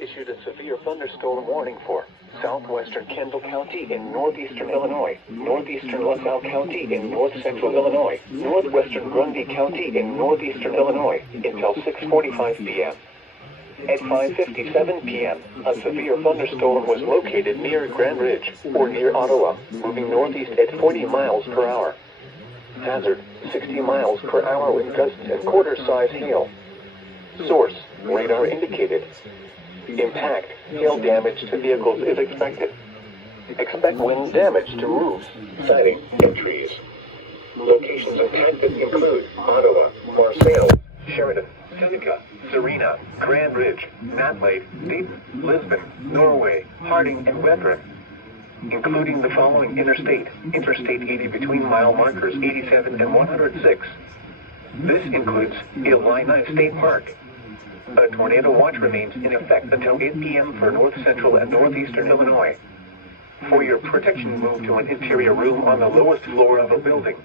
Issued a severe thunderstorm warning for southwestern Kendall County in northeastern Illinois, northeastern LaSalle County in north central Illinois, northwestern Grundy County in northeastern Illinois until 6:45 p.m. At 5:57 p.m., a severe thunderstorm was located near Grand Ridge, or near Ottawa, moving northeast at 40 miles per hour. Hazard, 60 miles per hour with gusts and quarter-size hail. Source, radar indicated. Impact, hail damage to vehicles is expected. Expect wind damage to roofs, siding, and trees. Locations impacted include Ottawa, Marseille, Sheridan, Seneca, Serena, Grand Ridge, Adelaide, Dayton, Lisbon, Norway, Harding, and Wetheren, including the following Interstate 80 between mile markers 87 and 106. This includes Illini State Park. A tornado watch remains in effect until 8 p.m. for north central and northeastern Illinois. For your protection, move to an interior room on the lowest floor of a building.